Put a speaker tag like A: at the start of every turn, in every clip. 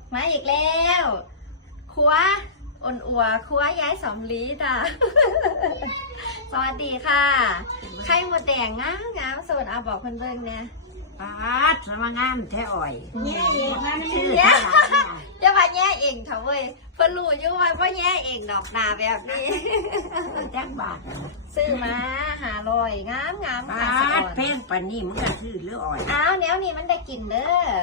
A: มาอีกแล้วครัวอ่อนอัวครัวย้ายสมลีจ้ะ สวัสดีค่ะไข่หมดแดงงามสวัสดีเอาบอกเพื่อนเบิ่งเนี่ย
B: ป้าดสมังงามแท้อ่อย
A: แย่เอง
B: ชื่อ
A: เนี่ย
B: เท่าไหร่
A: จะมาแย่เองเถอะเว้ยเพื่อนรู้อยู่ว่าแย่เองดอกนาแบบนี้
B: จักบาท
A: ซื้อมา500งาม
B: ป้า
A: ค่ะ
B: ดเพลงปานนี้มันก็ชื่อหรืออ่อย
A: อ้าวเนี้ยนี่มันได้กินเด้อ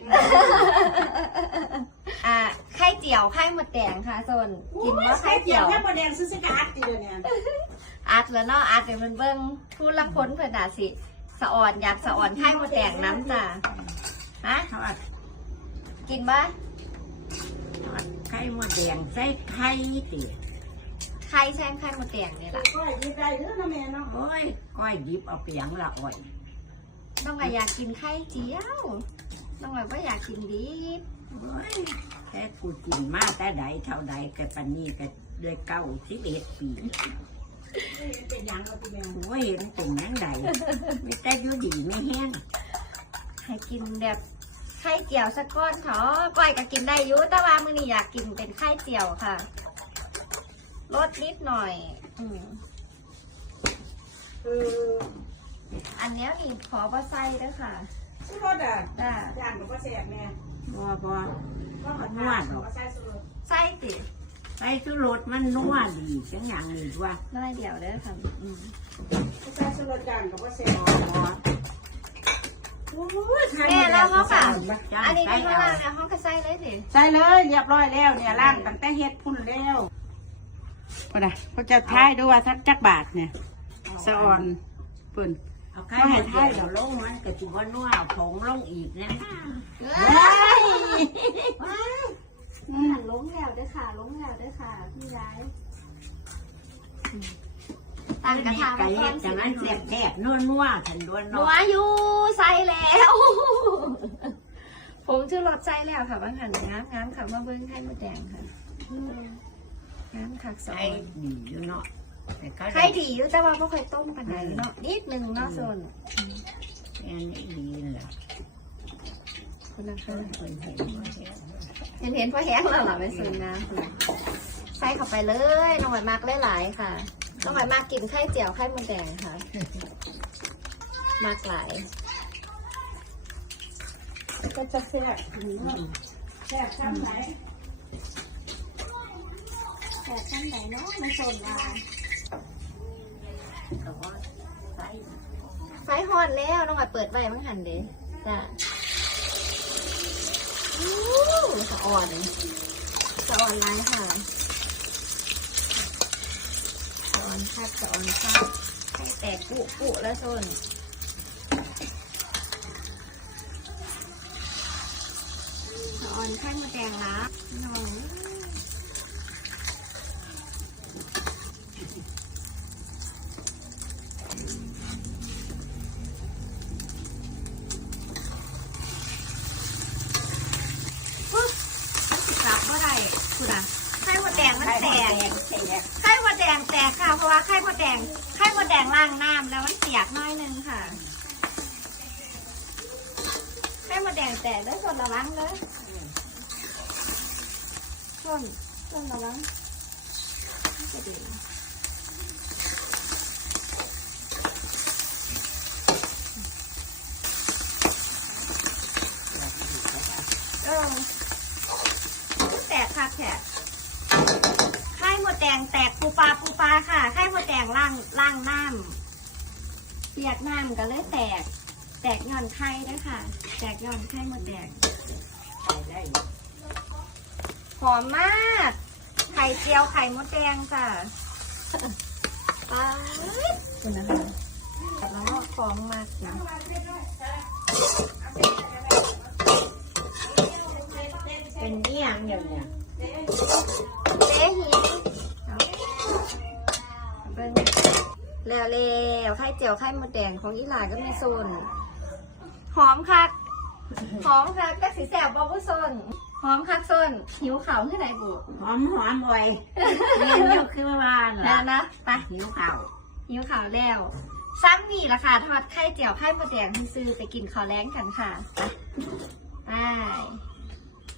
A: ไข่เจียวไข่หมดแดงค่ะโซนกินว่าไข่เจียว
C: แค่ประเด็นซื้อสกัดตีเลยเนี่ย
A: อัดแล้วเนาะอัดเดี๋ยวมันเบิ่งผู้ลังพ้นเพื่อนด่าสิสะอ่อนอยากสะอ่อนไข่หมดแดงน้ำจ้ะฮะ
B: ทอด
A: กินบ้า
B: ทอดไข่มดแดงใส่ไข่ติ
A: ไข่แซมไข่หมดแดงนี่แหละ
C: ก็ยิบได้เด้อนะแม่เนาะ
B: โอ้ยก้อยดิบเอาเปียงละอ่อย
A: น้องไงอยากกินไข่เจียวน้องไงว่าอยากกินดิบ
B: โอ้ยแค่กูกินมาแต่ใดเท่าใดแต่ปานนี้ก็ด้วย91 ปี
C: เป็นยังเราตีแม่
B: โอ้ยเห็นเป็นยังไงไม่แต่อยู่ดีไม่แห้ง
A: ให้กินแบบไข่เจียวสักก้อนเถอะก้อยก็กินได้อยุ่แต่ว่ามื้อนี้อยากกินเป็นไข่เจียวค่ะลดนิดหน่อยอันเนี้ยนี่ขอปลาไส้ด้วยค่ะ
C: ซื้อรถอ่ะ
A: จ้า
C: ย่างกับป้าแสบแม่
B: บ่บ่
C: มันนวดหรอใช่ซื้อรถ
A: ไส้ติ
B: ไปสุรสมันนัวดีจังอย่างนี้ว่า
A: น้อยเดียวเด้อค่ะ
C: ใช่ซื้อรถย่างกับป้าแสบ
A: แม่แล้วเขาค่ะ
B: จ้า
A: อันนี้
B: ใส่
A: เป็นข้าง
B: เอา
A: ล่างเนี่ยห้องกระไส้เลยสิ
C: ใช่เลยเรียบร้อยแล้วเนี่ยล่างตั้งแต่เฮ็ดพุ่นแล้วก็ได้เขาจะท้ายด้วยว่าทักจักบาทเนี่ยสะออนปุ่น
B: เอาไข่มาไทยเราลงมันก็ถือว่านัวผงลงอีกนะ
A: ล้มแล้วด้วยค่ะล้มแล้วด้วยค่ะพี่ย้ายตั้งกระทะ
B: ไก่
A: ไว้ก่อน
B: จากนั้นเสียบแทบนัวฉันด้วน
A: ห
B: นั
A: นั
B: ว
A: วอยู่ใส่แล้ว ผมชื่อรถใส่แล้วค่ะบางหันงามค่ะมาเบิ้งไข่มดแดงค่ะงามคักสอ
B: ไข่
A: น
B: ดีอยู่เนาะ
A: ไข่ดีอยู่แต่ว่าไม่ค่อยต้มกันไหนเนาะนิดนึงเนาะโซน
B: อันนี้ดีแหละ
A: คุณนะคะ
B: คนเห็นว่าแ
A: เห็นพอแห้งแล้วเหรอไปโซนนะใส่เข้าไปเลยน้องหอยมากหลายๆค่ะน้องหอยมากกินไข่เจียวไข่มดแดงค่ะมากหลาย
C: ก็จะแซ่บแซ่บซ้ำไหน
A: แต่ขั้นไหนเนาะไม่โซนมา
B: ต่ว่าใส่
A: ไฟฮอนแล้วน้องหอยเปิดไว้มั้งหันเด้จ้ะสะอ่อนสะอ่อนร้ายค่ะสะอ่อนคักสะอ่อนคักให้แตกกุแล้วโซนสะอ่อนไข่มดแดงละน้องกลับเมื่อไรคุณอะไข่มดแดงมันแตกไข่มดแดงแตกค่ะเพราะว่าไข่มดแดงล้างน้ำแล้วมันเปียกน้อยนึงค่ะไข่มดแดงแตกด้วยส่วนระวังเลยส่วนระวังจะดีแตกค่ะแตกไข่มดแดงแตกปูปลาค่ะไข่มดแดงล่างน้ำเปียกน้ำก็เลยแตกย่อนไข่ด้วยค่ะแตกย่อนไข่มดแดงหอมมากไข่เจียวไข่มดแดงจ้ะไปคุณนะคะแล้วก็ฟองมากนะ
B: เป็นเอี่ยงอย่างเนี้ย
A: เจ๊หินแล้วไข่เจียวไข่มดแดงของอีหลาก็มีโซนหอมคักก็สีแสบบอกว่าโซนหอมคักโซนหิวข่าวที่ไหนบุ
B: หอมอ่อยเรียนอยู่คือว่า
A: แล้วนะไป
B: หิวข้าว
A: หิวข่าวแล้วซ้ำนี่ละค่ะทอดไข่เจียวไข่มดแดงซื้อไปกินข้าวแล้งกันค่ะไป